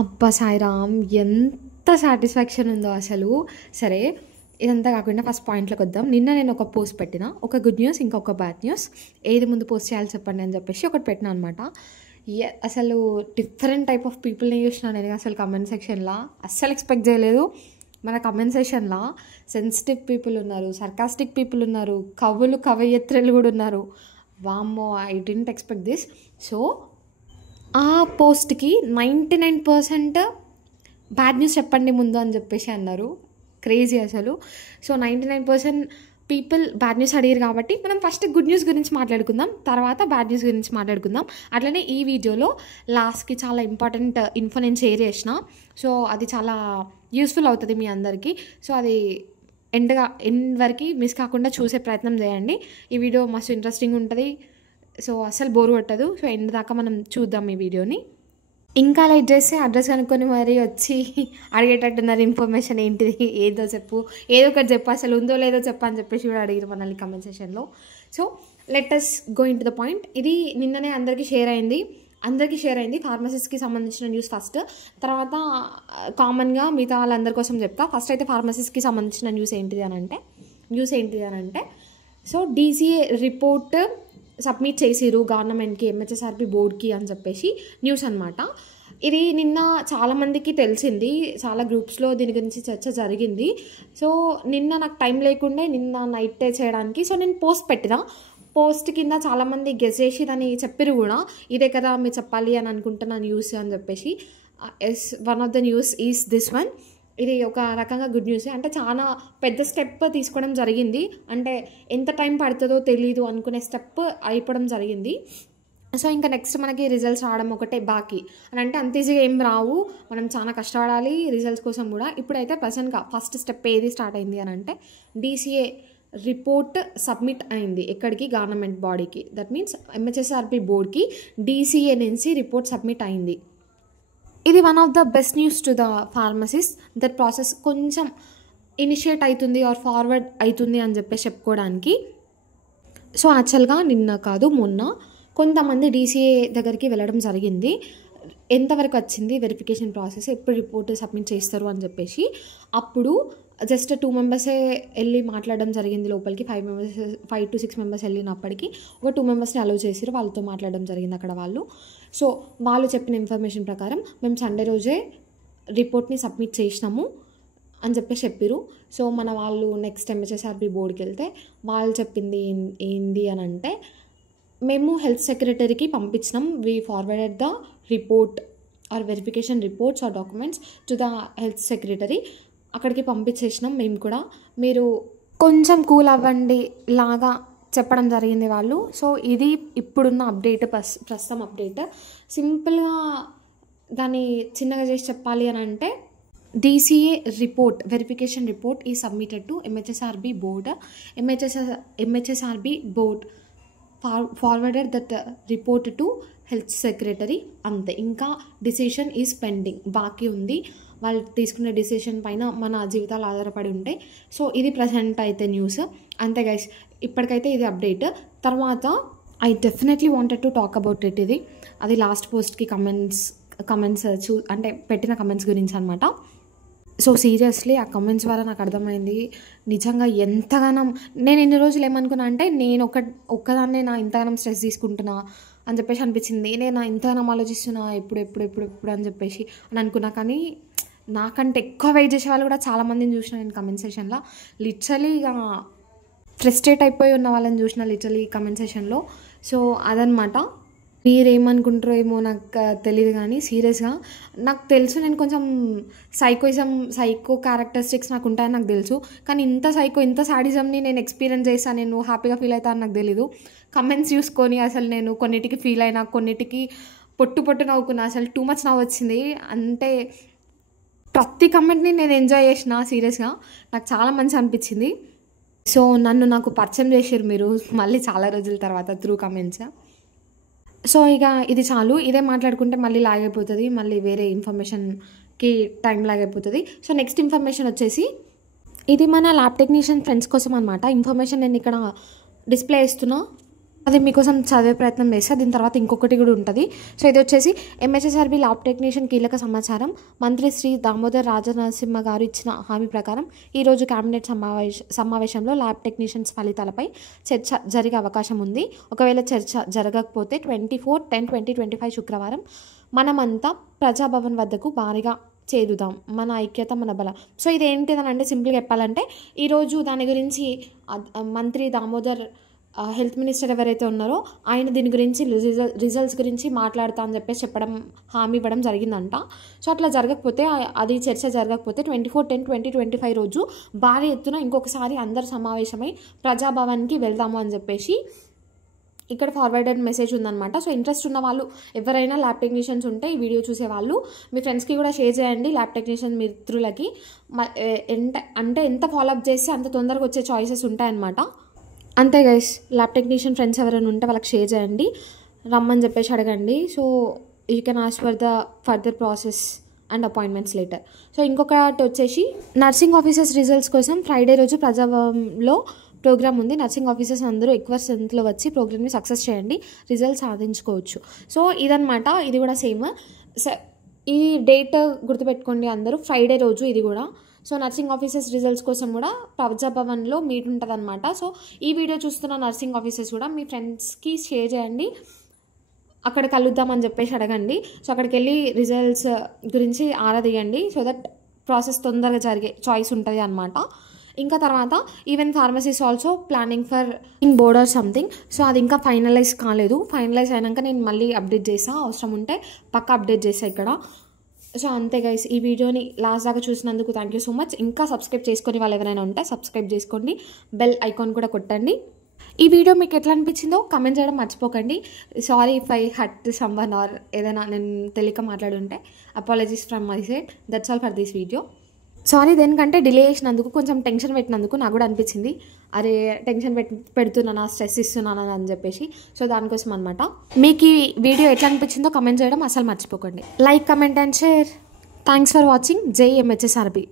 అబ్బా సాయిరామ్! ఎంత సాటిస్ఫాక్షన్ ఉందో అసలు. సరే, ఇదంతా కాకుండా ఫస్ట్ పాయింట్‌లోకి వద్దాం. నిన్న నేను ఒక పోస్ట్ పెట్టిన. ఒక గుడ్ న్యూస్, ఇంకొక బ్యాడ్ న్యూస్. ఏది ముందు పోస్ట్ చేయాలో చెప్పండి అని చెప్పేసి ఒకటి పెట్టినా అనమాట. అసలు డిఫరెంట్ టైప్ ఆఫ్ పీపుల్‌ని చూసినా నేను అసలు కమెంట్ సెక్షన్‌ల. అస్సలు ఎక్స్‌పెక్ట్ చేయలేదు. మన కమెంట్ సెక్షన్‌ల సెన్సిటివ్ పీపుల్ ఉన్నారు, సర్కాస్టిక్ పీపుల్ ఉన్నారు, కవులు, కవయిత్రులు కూడా ఉన్నారు. వామ్మో! I didn't expect this. So ఆ పోస్ట్‌కి 99% బ్యాడ్ న్యూస్ చెప్పండి ముందు అని చెప్పేసి అన్నారు. క్రేజీ అసలు. సో 99% పీపుల్ బ్యాడ్ న్యూస్ అడిగారు కాబట్టి మనం ఫస్ట్ గుడ్ న్యూస్ గురించి మాట్లాడుకుందాం. తర్వాత బ్యాడ్ న్యూస్ గురించి మాట్లాడుకుందాం. అట్లనే ఈ వీడియోలో లాస్ట్‌కి చాలా ఇంపార్టెంట్ ఇన్ఫో నేను షేర్ చేసిన. సో అది చాలా యూస్ఫుల్ అవుతుంది మీ అందరికీ. సో అది ఎండ్ వరకు మిస్ కాకుండా చూసే ప్రయత్నం చేయండి. ఈ వీడియో మస్తు ఇంట్రెస్టింగ్ ఉంటుంది. సో అస్సలు బోరు కొట్టదు. సో ఎండ్ దాకా మనం చూద్దాం ఈ వీడియోని. ఇంకా లైట్ చేస్తే అడ్రస్ కనుక్కొని మరీ వచ్చి అడిగేటట్టున్నారు. ఇన్ఫర్మేషన్ ఏంటిది, ఏదో చెప్పు, ఏదో ఒకటి చెప్పు, అసలు ఉందో లేదో చెప్పు అని చెప్పేసి కూడా అడిగారు మనల్ని కమెంట్ సెషన్లో. So let us go into the point. ఇది నిన్ననే అందరికీ షేర్ అయింది. ఫార్మసిస్ట్కి సంబంధించిన న్యూస్ ఫస్ట్, తర్వాత కామన్గా మిగతా వాళ్ళందరి కోసం చెప్తా. ఫస్ట్ అయితే ఫార్మసిస్ట్కి సంబంధించిన న్యూస్ ఏంటిది అని అంటే సో డీసీఏ రిపోర్ట్ సబ్మిట్ చేసిరు గవర్నమెంట్కి, ఎంహెచ్ఎస్ఆర్బి బోర్డ్కి అని చెప్పేసి న్యూస్ అనమాట. ఇది నిన్న చాలామందికి తెలిసింది, చాలా గ్రూప్స్లో దీని గురించి చర్చ జరిగింది. సో నిన్న నాకు టైం లేకుండే నిన్న నైట్ చేయడానికి. సో నేను పోస్ట్ కింద చాలామంది గెస్ చేసి దాన్ని చెప్పిరు కూడా, ఇదే కదా మీరు చెప్పాలి అని అనుకుంటున్న న్యూస్ అని చెప్పేసి. One of the news is this one. ఇది ఒక రకంగా గుడ్ న్యూస్. అంటే చాలా పెద్ద స్టెప్ తీసుకోవడం జరిగింది. అంటే ఎంత టైం పడుతుందో తెలీదు అనుకునే స్టెప్ అయిపోవడం జరిగింది. సో ఇంకా నెక్స్ట్ మనకి రిజల్ట్స్ రావడం ఒకటే బాకీ అని. అంటే అంత ఈజీగా ఏం రావు, మనం చాలా కష్టపడాలి రిజల్ట్స్ కోసం కూడా. ఇప్పుడైతే ప్రజెంట్గా ఫస్ట్ స్టెప్ ఏది స్టార్ట్ అయింది అని అంటే డీసీఏ రిపోర్ట్ సబ్మిట్ అయింది. ఎక్కడికి? గవర్నమెంట్ బాడీకి. దట్ మీన్స్ ఎంహెచ్ఎస్ఆర్బి బోర్డ్కి డీసీఏ నుంచి రిపోర్ట్ సబ్మిట్ అయింది. ఇది one of the best news to the pharmacist. That process కొంచెం ఇనిషియేట్ అవుతుంది ఆర్ ఫార్వర్డ్ అవుతుంది అని చెప్పేసి చెప్పుకోవడానికి. సో యాక్చువల్గా నిన్న కాదు మొన్న కొంతమంది డీసీఏ దగ్గరికి వెళ్ళడం జరిగింది. ఎంతవరకు వచ్చింది వెరిఫికేషన్ ప్రాసెస్, ఎప్పుడు రిపోర్ట్ సబ్మిట్ చేస్తారు అని చెప్పేసి. అప్పుడు జస్ట్ 2 మెంబర్సే వెళ్ళి మాట్లాడడం జరిగింది లోపలికి. 5 to 6 మెంబర్స్ వెళ్ళినప్పటికీ ఒక 2 మెంబర్స్ని అలౌ చేసారు, వాళ్ళతో మాట్లాడడం జరిగింది అక్కడ వాళ్ళు. సో వాళ్ళు చెప్పిన ఇన్ఫర్మేషన్ ప్రకారం మేము సండే రోజే రిపోర్ట్ని సబ్మిట్ చేసినాము అని చెప్పేసి చెప్పారు. సో మన వాళ్ళు నెక్స్ట్ ఎంహెచ్ఎస్ఆర్బి బోర్డుకి వెళ్తే వాళ్ళు చెప్పింది ఏంది అని అంటే, మేము హెల్త్ సెక్రటరీకి పంపించినాం. We forwarded the report or verification reports or documents to the health secretary. అక్కడికి పంపించేసినాం మేము కూడా, మీరు కొంచెం కూల్ అవ్వండి లాగా చెప్పడం జరిగింది వాళ్ళు. సో ఇది ఇప్పుడున్న అప్డేట్, ప్రస్తుతం అప్డేట్. సింపుల్గా దాన్ని చిన్నగా చేసి చెప్పాలి అని అంటే డీసీఏ రిపోర్ట్, వెరిఫికేషన్ రిపోర్ట్ ఈ submitted to MHSRB board. MHSRB board forwarded that report to health secretary. అంతే, ఇంకా డిసిషన్ ఈజ్ పెండింగ్, బాకీ ఉంది. వాళ్ళు తీసుకునే డిసిషన్ పైన మన జీవితాలు ఆధారపడి ఉంటాయి. సో ఇది ప్రజెంట్ అయితే న్యూస్. అంతే గైస్, ఇప్పటికైతే ఇది అప్డేట్. తర్వాత I definitely wanted to talk about it. ఇది అది లాస్ట్ పోస్ట్కి కమెంట్స్ అంటే పెట్టిన కమెంట్స్ గురించి అనమాట. సో సీరియస్లీ ఆ కమెంట్స్ వల్ల నాకు అర్థమైంది నిజంగా ఎంతగానం నేను ఇన్ని రోజులు ఏమనుకున్నా అంటే నేను ఒక్కదాన్నే నా ఇంతగానం స్ట్రెస్ తీసుకుంటున్నా అని చెప్పేసి అనిపించింది. నేనే నా ఇంతగానం ఆలోచిస్తున్నా ఎప్పుడు అని చెప్పేసి అని అనుకున్నా. కానీ నాకంటే ఎక్కువ వెయిట్ చేసే వాళ్ళు కూడా చాలామందిని చూసిన నేను కమెంట్ సెషన్లో. లిటరలీ ఇక ఫ్రస్ట్రేట్ అయిపోయి ఉన్న వాళ్ళని చూసిన లిటరలీ కమెంట్ సెషన్లో. సో అదనమాట. మీరేమనుకుంటారో ఏమో నాకు తెలియదు, కానీ సీరియస్గా నాకు తెలుసు నేను కొంచెం సైకో క్యారెక్టరిస్టిక్స్ నాకు ఉంటాయని నాకు తెలుసు. కానీ ఇంత సాడిజంని నేను ఎక్స్పీరియన్స్ చేస్తాను, నేను హ్యాపీగా ఫీల్ అవుతాను నాకు తెలీదు. కమెంట్స్ చూసుకొని అసలు నేను కొన్నిటికి ఫీల్ అయినా, కొన్నిటికి పొట్టు నవ్వుకున్నా. అసలు టూ మచ్ నవ్వు వచ్చింది. అంటే ప్రతి కమెంట్ని నేను ఎంజాయ్ చేసిన. సీరియస్గా నాకు చాలా మంచి అనిపించింది. సో నాకు పరిచయం చేసారు మీరు మళ్ళీ చాలా రోజుల తర్వాత త్రూ కమెంట్స్. సో ఇక ఇది చాలు, ఇదే మాట్లాడుకుంటే మళ్ళీ లాగైపోతుంది, మళ్ళీ వేరే ఇన్ఫర్మేషన్కి టైం లాగైపోతుంది. సో నెక్స్ట్ ఇన్ఫర్మేషన్ వచ్చేసి ఇది మన ల్యాబ్ టెక్నీషియన్ ఫ్రెండ్స్ కోసం అనమాట. ఇన్ఫర్మేషన్ నేను ఇక్కడ డిస్ప్లే చేస్తున్నా. అది మీకోసం చదివే ప్రయత్నం చేస్తా. దీని తర్వాత ఇంకొకటి కూడా ఉంటుంది. సో ఇది వచ్చేసి ఎంహెచ్ఎస్ఆర్బి ల్యాబ్ టెక్నీషియన్ కీలక సమాచారం. మంత్రి శ్రీ దామోదర్ రాజనరసింహ గారు ఇచ్చిన హామీ ప్రకారం ఈరోజు కేబినెట్ సమావేశంలో ల్యాబ్ టెక్నీషియన్స్ ఫలితాలపై చర్చ జరిగే అవకాశం ఉంది. ఒకవేళ చర్చ జరగకపోతే 24/10/2025 శుక్రవారం మనమంతా ప్రజాభవన్ వద్దకు భారీగా చేరుదాం. మన ఐక్యత మన బలం. సో ఇది ఏంటిదని అంటే సింపుల్గా చెప్పాలంటే ఈరోజు దాని గురించి మంత్రి దామోదర్ హెల్త్ మినిస్టర్ ఎవరైతే ఉన్నారో ఆయన దీని గురించి రిజల్ట్స్ గురించి మాట్లాడతా అని చెప్పడం హామీ ఇవ్వడం జరిగిందంట. సో అట్లా జరగకపోతే అది చర్చ జరగకపోతే 24/10/2025 రోజు భారీ ఎత్తున ఇంకొకసారి అందరు సమావేశమై ప్రజాభవన్కి వెళ్దాము అని చెప్పేసి ఇక్కడ ఫార్వర్డెడ్ మెసేజ్ ఉందన్నమాట. సో ఇంట్రెస్ట్ ఉన్న వాళ్ళు ఎవరైనా ల్యాబ్ టెక్నీషియన్స్ ఉంటే ఈ వీడియో చూసే వాళ్ళు మీ ఫ్రెండ్స్కి కూడా షేర్ చేయండి. ల్యాబ్ టెక్నీషియన్ మిత్రులకి ఎంత ఫాలోఅప్ చేస్తే అంత తొందరగా వచ్చే చాయిసెస్ ఉంటాయన్నమాట. అంతే గైస్, ల్యాబ్ టెక్నీషియన్ ఫ్రెండ్స్ ఎవరైనా ఉంటే వాళ్ళకి షేర్ చేయండి, రమ్మని చెప్పేసి అడగండి. So you can ask for the further process and appointments later. So ఇంకొకటి వచ్చేసి నర్సింగ్ ఆఫీసర్స్ రిజల్ట్స్ కోసం ఫ్రైడే రోజు ప్రజాభవన్లో ప్రోగ్రామ్ ఉంది. నర్సింగ్ ఆఫీసర్స్ అందరూ ఎక్కువ స్ట్రెంత్లో వచ్చి ప్రోగ్రామ్ని సక్సెస్ చేయండి, రిజల్ట్స్ సాధించుకోవచ్చు. సో ఇదనమాట, ఇది కూడా సేమ్. ఈ డేట్ గుర్తుపెట్టుకోండి అందరూ, ఫ్రైడే రోజు ఇది కూడా. సో నర్సింగ్ ఆఫీసర్స్ రిజల్ట్స్ కోసం కూడా ప్రజాభవన్లో మీట్ ఉంటుంది అనమాట. సో ఈ వీడియో చూస్తున్న నర్సింగ్ ఆఫీసర్స్ కూడా మీ ఫ్రెండ్స్కి షేర్ చేయండి, అక్కడ కలుద్దామని చెప్పేసి అడగండి. సో అక్కడికి వెళ్ళి రిజల్ట్స్ గురించి ఆరా తీయండి. సో దట్ ప్రాసెస్ తొందరగా జరిగే చాయిస్ ఉంటుంది అనమాట. ఇంకా తర్వాత even pharmacies also planning for board or something. So అది ఇంకా ఫైనలైజ్ కాలేదు. ఫైనలైజ్ అయినాక నేను మళ్ళీ అప్డేట్ చేస్తాను, అవసరం ఉంటే పక్కా అప్డేట్ చేస్తాను ఇక్కడ. సో అంతే గైస్, ఈ వీడియోని లాస్ట్ దాకా చూసినందుకు థ్యాంక్ యూ సో మచ్. ఇంకా సబ్స్క్రైబ్ చేసుకొని వాళ్ళు ఎవరైనా ఉంటే సబ్స్క్రైబ్ చేసుకోండి, బెల్ ఐకాన్ కూడా కొట్టండి. ఈ వీడియో మీకు ఎట్లా అనిపించిందో కమెంట్ చేయడం మర్చిపోకండి. Sorry if I hurt someone or ఏదైనా నేను తెలియక మాట్లాడుంటే apologies from my side. That's all for this video. Sorry దేనికంటే డిలే చేసినందుకు, కొంచెం టెన్షన్ పెట్టినందుకు నాకు కూడా అనిపించింది, అరే టెన్షన్ పెడుతున్నానా, స్ట్రెస్ ఇస్తున్నానా అని చెప్పేసి. సో దానికోసం అనమాట. మీకు ఈ వీడియో ఎట్లా అనిపించిందో కమెంట్ చేయడం అసలు మర్చిపోకండి. Like, comment and share. Thanks for watching. జై ఎంహెచ్ఎస్ఆర్బి.